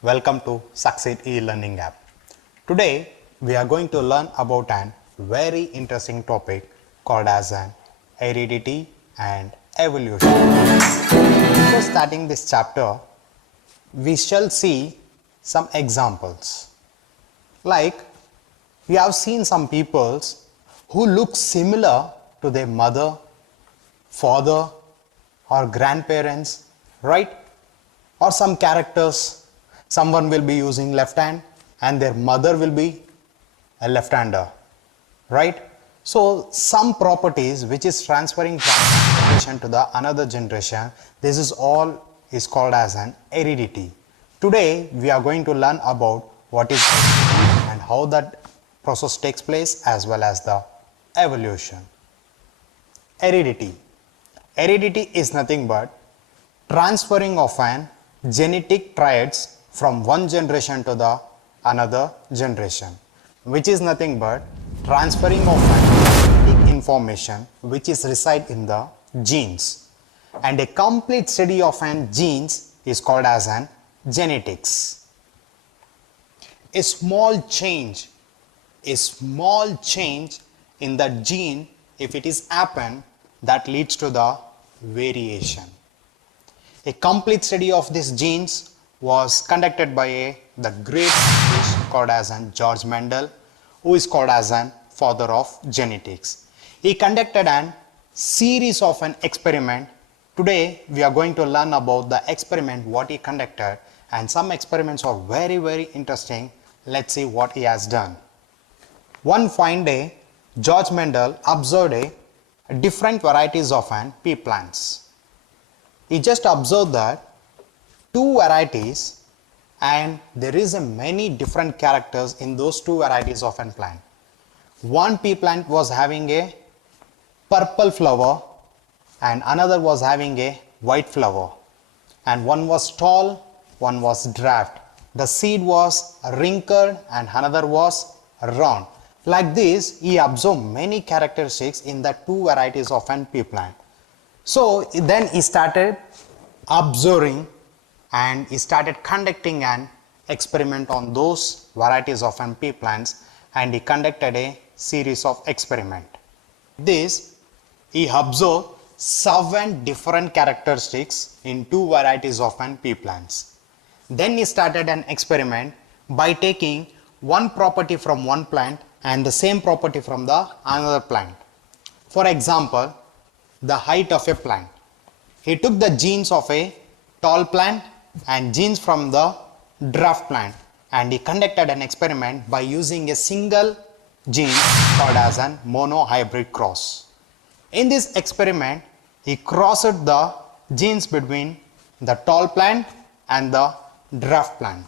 Welcome to Succeed e-learning app. Today we are going to learn about an very interesting topic called as an heredity and evolution. Before starting this chapter, we shall see some examples. Like we have seen some peoples who look similar to their mother, father or grandparents, right? Or some characters, someone will be using left hand and their mother will be a left-hander, right? So some properties which is transferring from one generation to the another generation, this is all is called as an heredity. Today we are going to learn about what is heredity and how that process takes place, as well as the evolution. Heredity. Heredity is nothing but transferring of an genetic traits from one generation to the another generation, which is nothing but transferring of an genetic information which is reside in the genes, and a complete study of an genes is called as an genetics. A small change in the gene, if it is happen, that leads to the variation. A complete study of these genes was conducted by the great scientist called as an George Mendel, who is called as an father of genetics. He conducted an series of an experiment. Today we are going to learn about the experiment what he conducted, and some experiments are very interesting. Let's see what he has done. One fine day, George Mendel observed different varieties of an pea plants. He just observed that two varieties, and there is a many different characters in those two varieties of an plant. One pea plant was having a purple flower and another was having a white flower, and one was tall, one was dwarfed. The seed was wrinkled and another was round. Like this, he observed many characteristics in the two varieties of an pea plant. So then he started observing and he started conducting an experiment on those varieties of an pea plants, and he conducted a series of experiment. This, he observed 7 different characteristics in two varieties of an pea plants. Then he started an experiment by taking one property from one plant and the same property from the another plant. For example, the height of a plant. He took the genes of a tall plant and genes from the dwarf plant, and he conducted an experiment by using a single gene called as an monohybrid cross. In this experiment, he crossed the genes between the tall plant and the dwarf plant.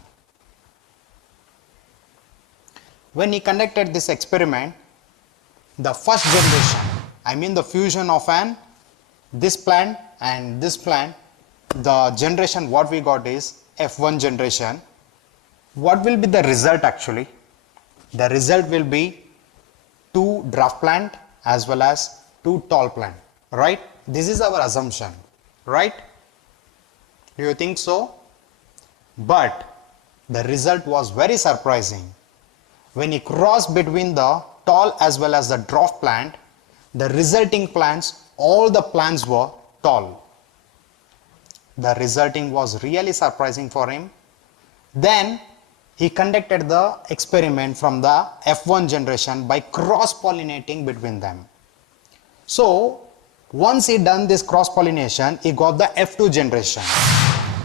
When he conducted this experiment, the first generation, I mean the fusion of this plant and this plant, the generation what we got is F1 generation. What will be the result actually? The result will be 2 dwarf plant as well as 2 tall plant, right? This is our assumption, right? Do you think so? But the result was very surprising. When he crossed between the tall as well as the dwarf plant, the resulting plants, all the plants were tall. The resulting was really surprising for him. Then he conducted the experiment from the F1 generation by cross-pollinating between them. So once he done this cross-pollination, he got the F2 generation.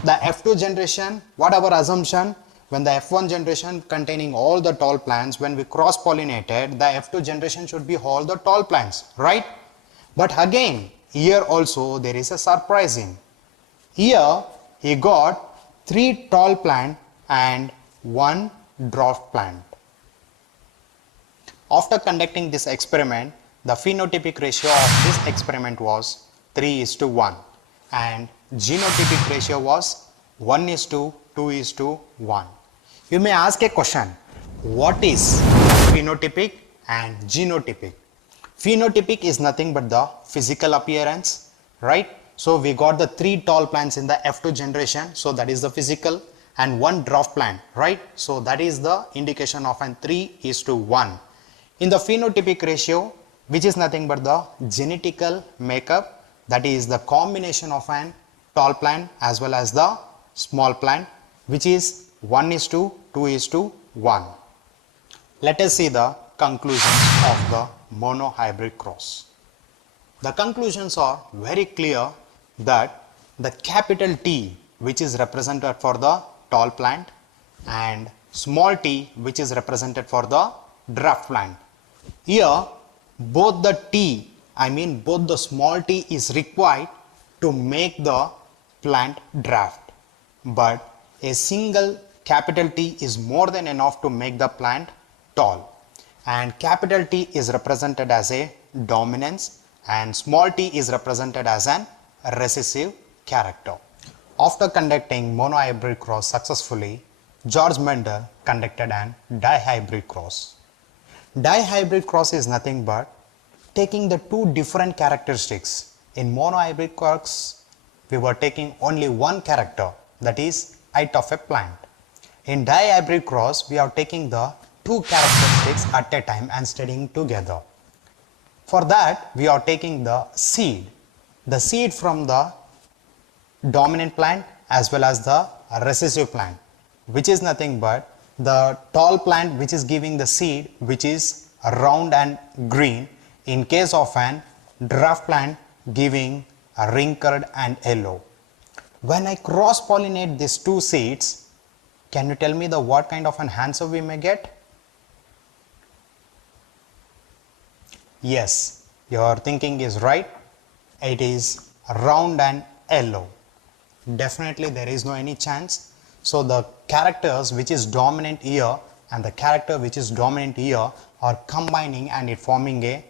The F2 generation, what our assumption? When the F1 generation containing all the tall plants, when we cross-pollinated, the F2 generation should be all the tall plants, right? But again, here also there is a surprising. Here he got 3 tall plant and 1 dwarf plant. After conducting this experiment, the phenotypic ratio of this experiment was 3:1 and genotypic ratio was 1:2:1. You may ask a question, what is phenotypic and genotypic? Phenotypic is nothing but the physical appearance, right? So we got the 3 tall plants in the F2 generation, so that is the physical. and one dwarf plant, right? So that is the indication of an 3:1. In the phenotypic ratio, which is nothing but the genetical makeup, that is the combination of an tall plant as well as the small plant, which is 1:2:1. Let us see the conclusions of the monohybrid cross. The conclusions are very clear that the capital T, which is represented for the tall plant, and small t, which is represented for the dwarf plant. Here both the t, both the small t is required to make the plant dwarf, but a single capital T is more than enough to make the plant tall, and capital T is represented as a dominance and small t is represented as an recessive character. After conducting monohybrid cross successfully, George Mendel conducted an dihybrid cross. Dihybrid cross is nothing but taking the two different characteristics. In monohybrid cross, we were taking only one character, that is height of a plant. In dihybrid cross, we are taking the two characteristics at a time and studying together. For that, we are taking the seed from the dominant plant as well as the recessive plant, which is nothing but the tall plant which is giving the seed which is round and green, in case of an dwarf plant giving a wrinkled and yellow. When I cross pollinate these two seeds, can you tell me the what kind of an answer we may get? Yes, your thinking is right. It is round and yellow. Definitely there is no any chance. So the characters which is dominant here and the character which is dominant here are combining and it forming a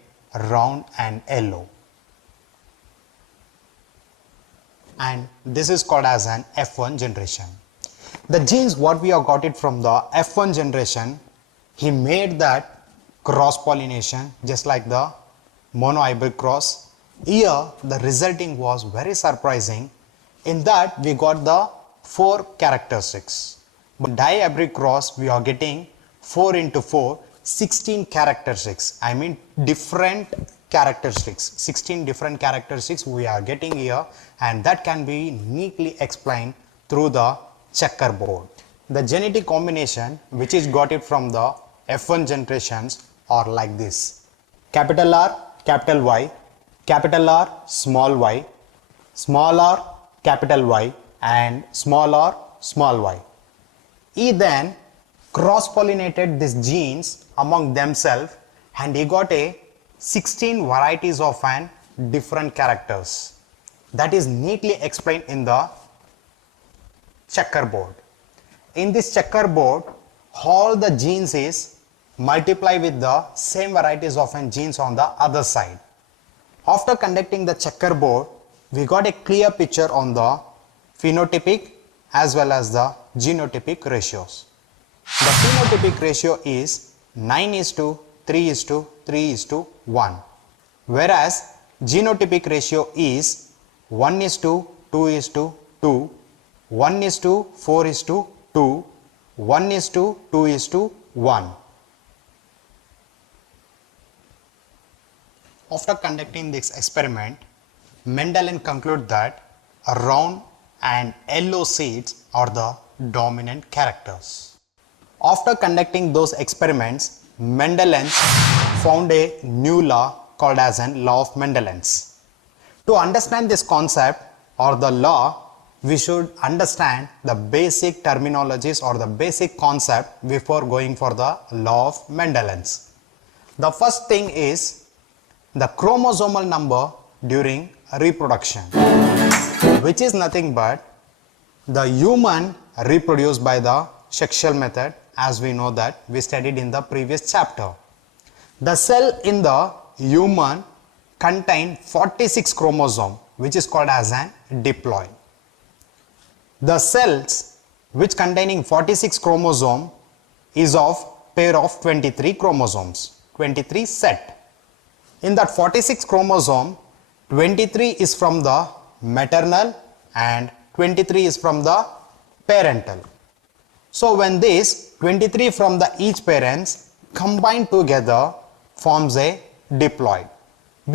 round and yellow. And this is called as an F1 generation. The genes what we have got it from the F1 generation, he made that cross pollination just like the monohybrid cross. Here the resulting was very surprising. In that we got the 4 characteristics. But dihybrid cross we are getting 4 into 4, 16 characteristics. Different characteristics. 16 different characteristics we are getting here, and that can be neatly explained through the checkerboard. The genetic combination which is got it from the F1 generations are like this: capital R, capital Y, capital R, small y, capital Y, and small r, small y. He then cross-pollinated these genes among themselves and he got a 16 varieties of an different characters. That is neatly explained in the checkerboard. In this checkerboard, all the genes is multiply with the same varieties of an genes on the other side. After conducting the checkerboard, we got a clear picture on the phenotypic as well as the genotypic ratios. The phenotypic ratio is 9:3:3:1, whereas genotypic ratio is 1:2:2, 1:4:2, 1:2:1. After conducting this experiment, Mendel concluded that round and yellow seeds are the dominant characters. After conducting those experiments, Mendel found a new law called as an law of Mendel's. To understand this concept or the law, we should understand the basic terminologies or the basic concept before going for the law of Mendel's. The first thing is the chromosomal number during reproduction, which is nothing but the human reproduced by the sexual method, as we know that we studied in the previous chapter. The cell in the human contain 46 chromosomes, which is called as an diploid. The cells which containing 46 chromosome is of pair of 23 chromosomes, 23 set. In that 46 chromosome, 23 is from the maternal and 23 is from the parental. So when this 23 from the each parents combined together forms a diploid.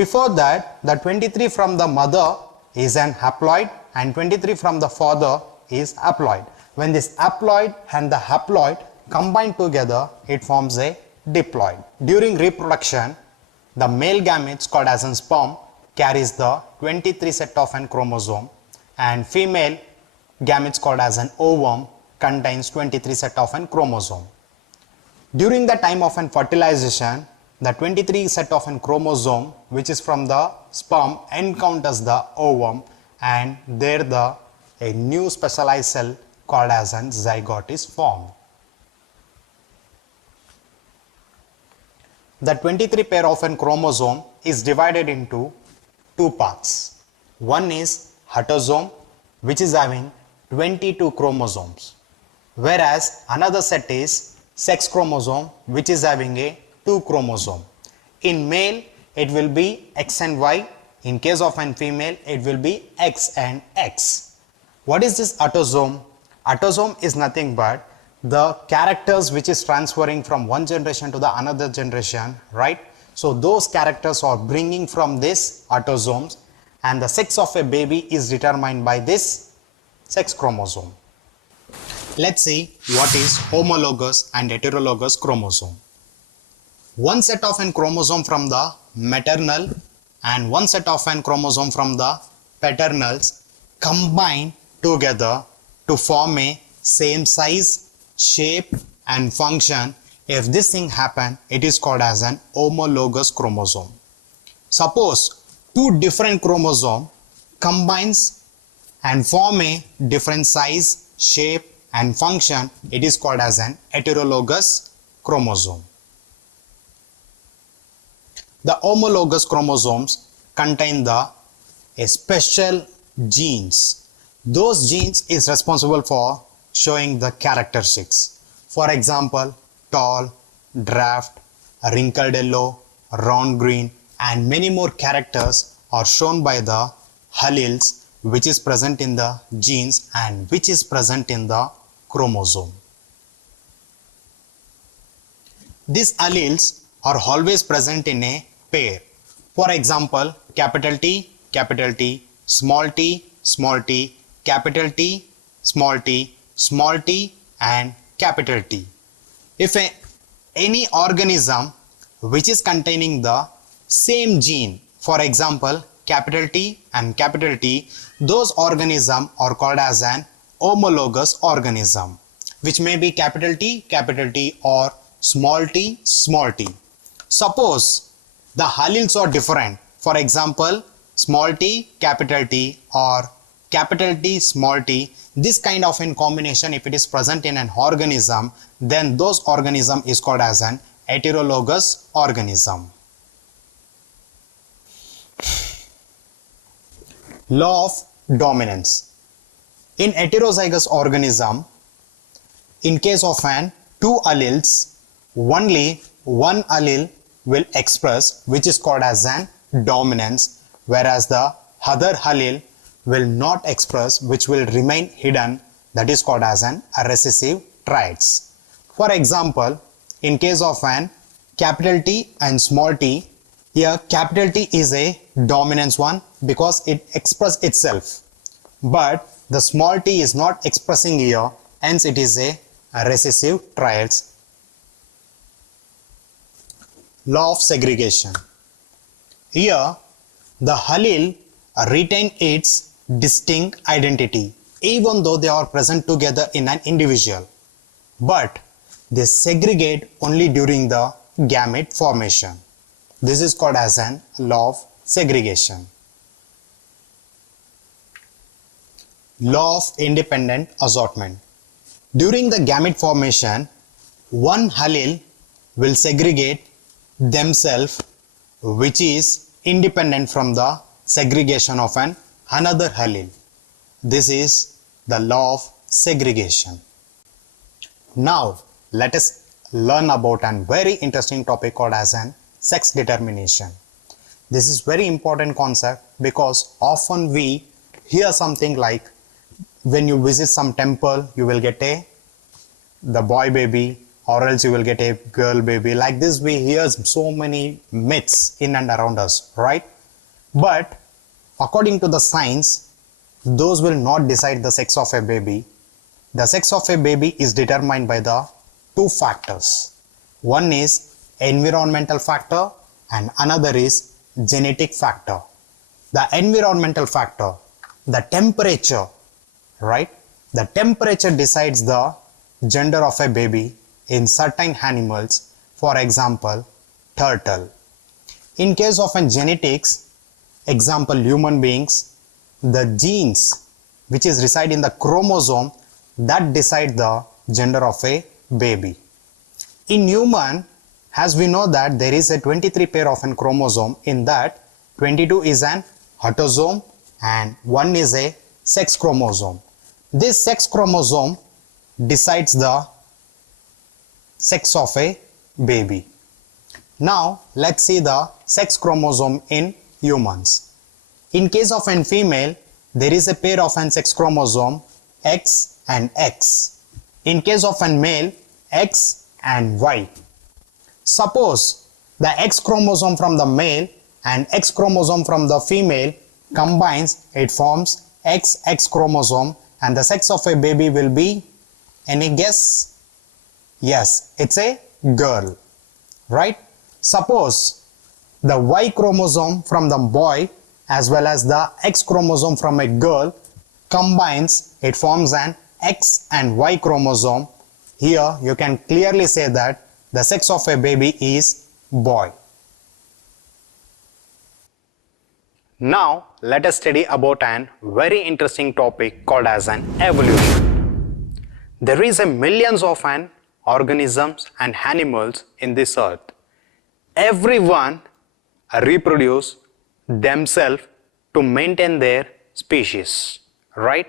Before that, the 23 from the mother is an haploid and 23 from the father is haploid. When this haploid and the haploid combine together, it forms a diploid. During reproduction, the male gametes called as an sperm carries the 23 set of an chromosome, and female gametes called as an ovum contains 23 set of an chromosome. During the time of an fertilization, the 23 set of an chromosome which is from the sperm encounters the ovum, and there a new specialized cell called as an zygote is formed. The 23 pair of an chromosome is divided into two parts. One is heterosome, which is having 22 chromosomes, whereas another set is sex chromosome, which is having a 2 chromosome. In male, it will be X and Y. In case of an female, it will be X and X. What is this autosome? Autosome is nothing but the characters which is transferring from one generation to the another generation, right? So those characters are bringing from this autosomes, and the sex of a baby is determined by this sex chromosome. Let's see what is homologous and heterologous chromosome. One set of an chromosome from the maternal and one set of an chromosome from the paternals combine together to form a same size, shape and function. If this thing happen, it is called as an homologous chromosome. Suppose two different chromosome combines and form a different size, shape and function, it is called as an heterologous chromosome. The homologous chromosomes contain a special genes. Those genes is responsible for showing the characteristics. For example, tall, draft, wrinkled yellow, round green, and many more characters are shown by the alleles which is present in the genes and which is present in the chromosome. These alleles are always present in a pair. For example, capital T, small t, small t, capital T, small t and capital T. If any organism which is containing the same gene, for example capital T and capital T, those organisms are called as an homologous organism, which may be capital T or small t, small t. Suppose the alleles are different, for example small t, capital T or capital T, small t, this kind of in combination if it is present in an organism, then those organism is called as an heterologous organism. Law of dominance. In heterozygous organism, in case of an two alleles, only one allele will express, which is called as an dominance, whereas the other allele will not express, which will remain hidden, that is called as an recessive traits. For example, in case of an capital T and small t, here capital T is a dominance one because it expresses itself, but the small t is not expressing here, hence it is a recessive traits. Law of segregation. Here the allele retain its distinct identity even though they are present together in an individual, but they segregate only during the gamete formation. This is called as an law of segregation. Law of independent assortment. During the gamete formation, one allele will segregate themselves, which is independent from the segregation of another allele. This is the law of segregation. Now let us learn about a very interesting topic called as an sex determination. This is very important concept because often we hear something like when you visit some temple, you will get a the boy baby, or else you will get a girl baby. Like this, we hear so many myths in and around us, right? But according to the science, those will not decide the sex of a baby. The sex of a baby is determined by the two factors. One is environmental factor and another is genetic factor. The environmental factor, the temperature, right? The temperature decides the gender of a baby in certain animals, for example, turtle. In case of genetics, example human beings, the genes which is reside in the chromosome that decide the gender of a baby. In human, as we know that there is a 23 pair of a chromosome, in that 22 is an autosome and 1 is a sex chromosome. This sex chromosome decides the sex of a baby. Now let's see the sex chromosome in humans. In case of a female, there is a pair of an sex chromosome X and X. In case of a male, X and Y. Suppose the X chromosome from the male and X chromosome from the female combines, it forms XX chromosome, and the sex of a baby will be, any guess? Yes, it's a girl, right? Suppose the Y chromosome from the boy as well as the X chromosome from a girl combines, it forms an X and Y chromosome. Here you can clearly say that the sex of a baby is boy. Now let us study about an very interesting topic called as an evolution. There is a millions of an organisms and animals in this earth. Everyone reproduce themselves to maintain their species, right?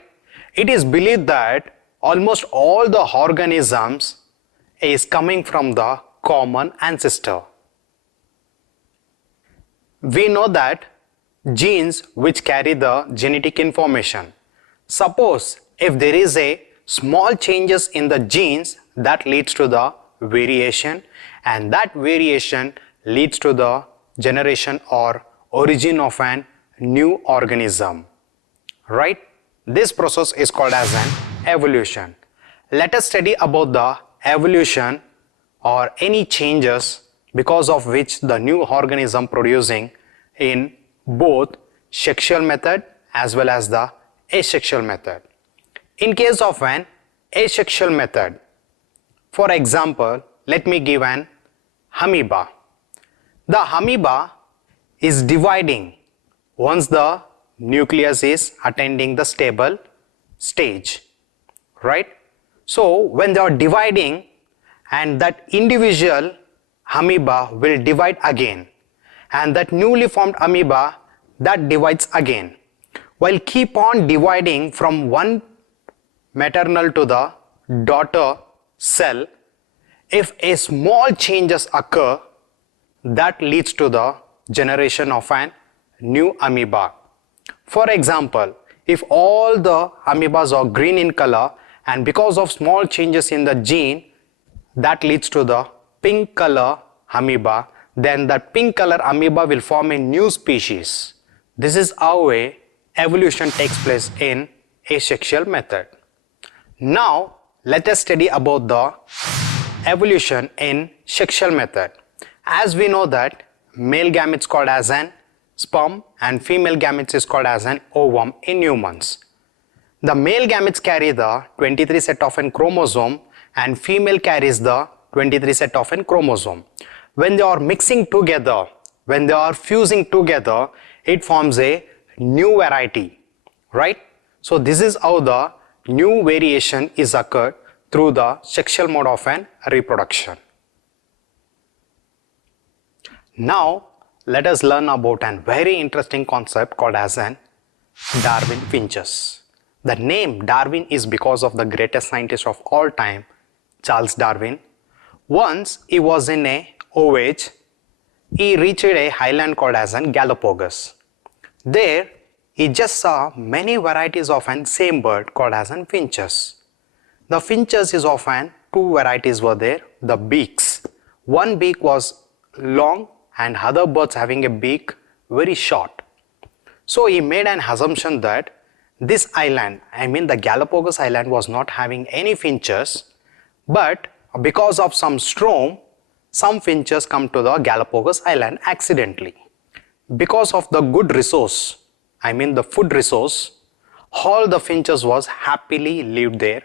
It is believed that almost all the organisms is coming from the common ancestor. We know that genes which carry the genetic information. Suppose if there is a small changes in the genes, that leads to the variation, and that variation leads to the generation or origin of an new organism, right? This process is called as an evolution. Let us study about the evolution or any changes because of which the new organism producing in both sexual method as well as the asexual method. In case of an asexual method, for example, let me give an amoeba. The amoeba is dividing once the nucleus is attaining the stable stage, right? So when they are dividing, and that individual amoeba will divide again, and that newly formed amoeba that divides again, while keep on dividing from one maternal to the daughter cell. If a small changes occur, that leads to the generation of an new amoeba. For example, if all the amoebas are green in color, and because of small changes in the gene, that leads to the pink color amoeba, then that pink color amoeba will form a new species. This is how a evolution takes place in asexual method. Now let us study about the evolution in sexual method. As we know that male gametes called as an sperm and female gametes is called as an ovum in humans. The male gametes carry the 23 set of an chromosome and female carries the 23 set of an chromosome. When they are mixing together, when they are fusing together, it forms a new variety, right? So this is how the new variation is occurred through the sexual mode of an reproduction. Now let us learn about a very interesting concept called as an Darwin finches. The name Darwin is because of the greatest scientist of all time, Charles Darwin. Once he was in a voyage, he reached a highland called as an Galapagos. There he just saw many varieties of an same bird called as an finches. The finches is of an two varieties were there, the beaks. One beak was long and other birds having a beak very short. So he made an assumption that this island, I mean the Galapagos Island, was not having any finches, but because of some storm, some finches come to the Galapagos Island accidentally. Because of the good resource, I mean the food resource, all the finches was happily lived there,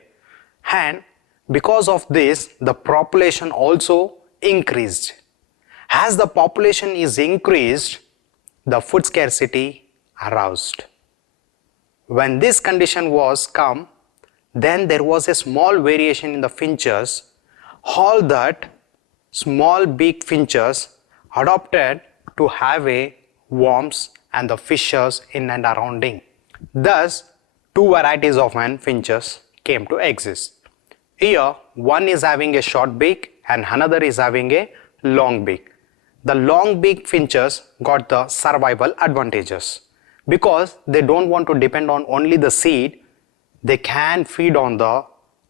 and because of this the population also increased. As the population is increased, the food scarcity aroused. When this condition was come, then there was a small variation in the finches. All that small beak finches adopted to have a worms and the fishes in and surrounding. Thus, two varieties of finches came to exist. Here, one is having a short beak and another is having a long beak. The long beak finches got the survival advantages because they don't want to depend on only the seed. They can feed on the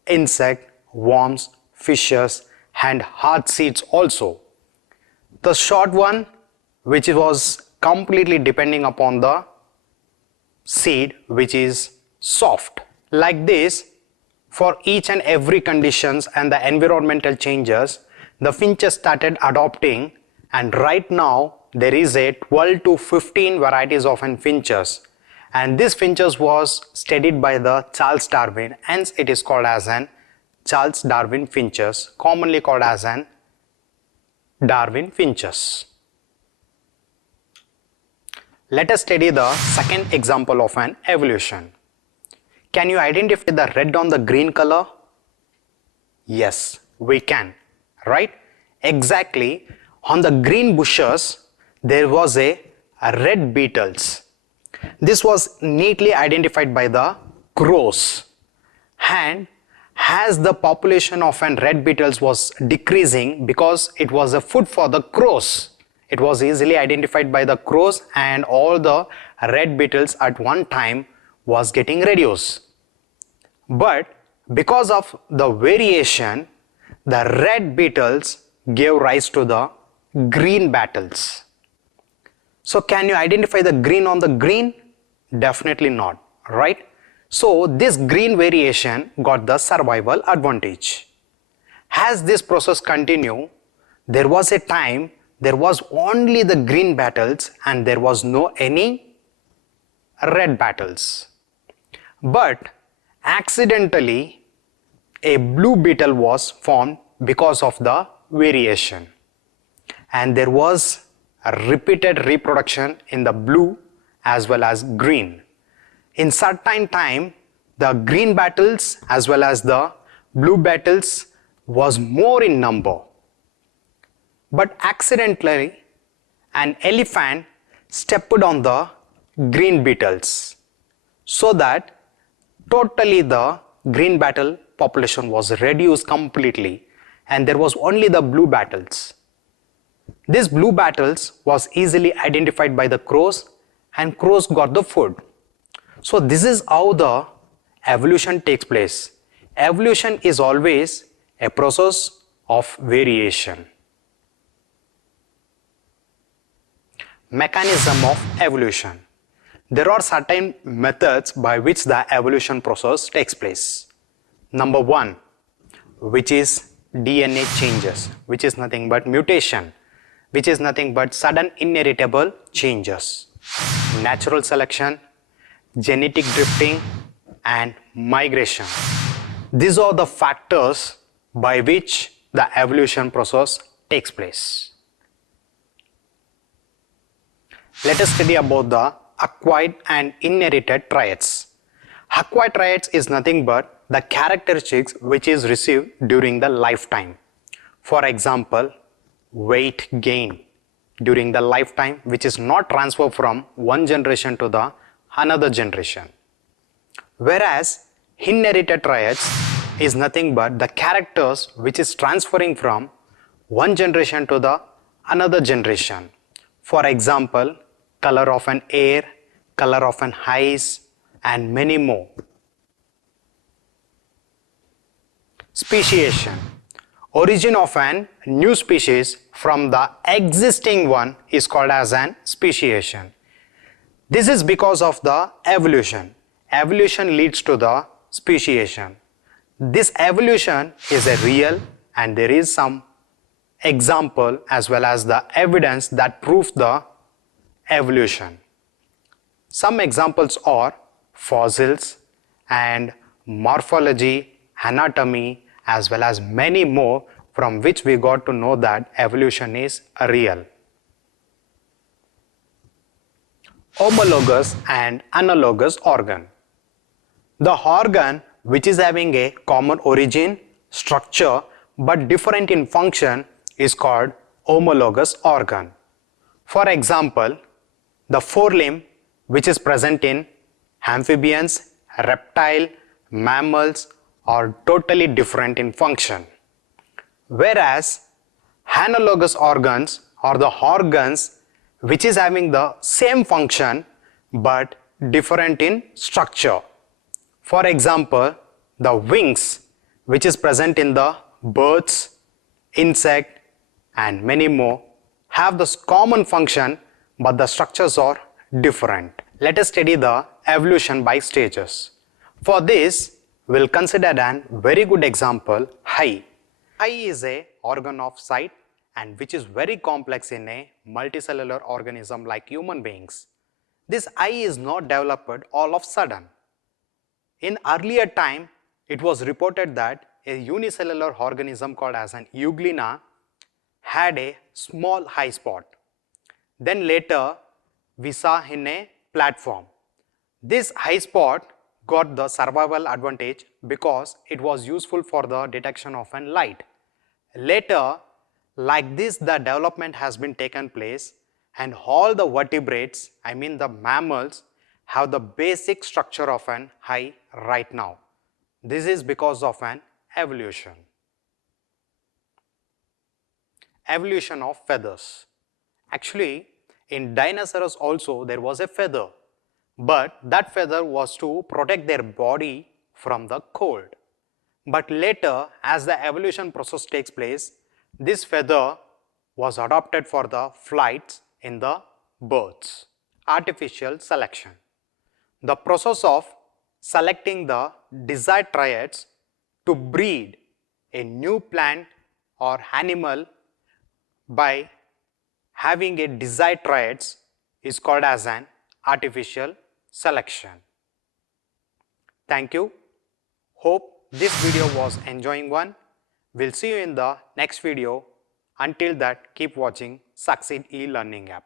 insect, worms, fishes and hard seeds also. The short one, which was completely depending upon the seed, which is soft. Like this, for each and every conditions and the environmental changes, the finches started adopting, and right now there is a 12 to 15 varieties of finches, and this finches was studied by the Charles Darwin, hence it is called as an Charles Darwin finches, commonly called as an Darwin finches. Let us study the second example of an evolution. Can you identify the red on the green color? Yes, we can, right? Exactly, on the green bushes there was a red beetles. This was neatly identified by the crows, and as the population of red beetles was decreasing because it was a food for the crows, it was easily identified by the crows, and all the red beetles at one time was getting reduced. But because of the variation, the red beetles gave rise to the green beetles. So can you identify the green on the green? Definitely not, right? So this green variation got the survival advantage. As this process continued, there was a time there was only the green beetles and there was no any red beetles. But accidentally a blue beetle was formed because of the variation, and there was a repeated reproduction in the blue as well as green. In certain time, the green beetles as well as the blue beetles was more in number. But accidentally, an elephant stepped on the green beetles, so that totally the green beetle population was reduced completely, and there was only the blue beetles. This blue beetles was easily identified by the crows, and crows got the food. So this is how the evolution takes place. Evolution is always a process of variation. Mechanism of evolution. There are certain methods by which the evolution process takes place. Number one, which is DNA changes, which is nothing but mutation, which is nothing but sudden inheritable changes. Natural selection, genetic drifting and migration. These are the factors by which the evolution process takes place. Let us study about the acquired and inherited traits. Acquired traits is nothing but the characteristics which is received during the lifetime. For example, weight gain during the lifetime, which is not transferred from one generation to the another generation. Whereas inherited traits is nothing but the characters which is transferring from one generation to the another generation. For example, color of an hair, color of an eyes and many more. Speciation. Origin of an new species from the existing one is called as an speciation. This is because of the evolution. Evolution leads to the speciation. This evolution is a real, and there is some example as well as the evidence that proves the evolution. Some examples are fossils and morphology, anatomy, as well as many more, from which we got to know that evolution is real. Homologous and analogous organ. The organ which is having a common origin, structure, but different in function is called homologous organ. For example, the forelimb which is present in amphibians, reptile, mammals are totally different in function. Whereas analogous organs are the organs which is having the same function but different in structure. For example, the wings which is present in the birds, insect and many more have this common function but the structures are different. Let us study the evolution by stages. For this, we'll consider a very good example, eye. Eye is a organ of sight and which is very complex in a multicellular organism like human beings. This eye is not developed all of a sudden. In earlier time, it was reported that a unicellular organism called as an euglena had a small eye spot. Then later, we saw in a platform. This eye spot got the survival advantage because it was useful for the detection of an light. Later, like this, the development has been taken place and all the vertebrates, I mean the mammals, have the basic structure of an eye right now. This is because of an evolution. Evolution of feathers. Actually, in dinosaurs also there was a feather, but that feather was to protect their body from the cold. But later, as the evolution process takes place, this feather was adopted for the flights in the birds. Artificial selection. The process of selecting the desired triads to breed a new plant or animal by having a desired triads is called as an artificial selection. Thank you. Hope this video was enjoying one. We'll see you in the next video. Until that, keep watching Succeed e-Learning app.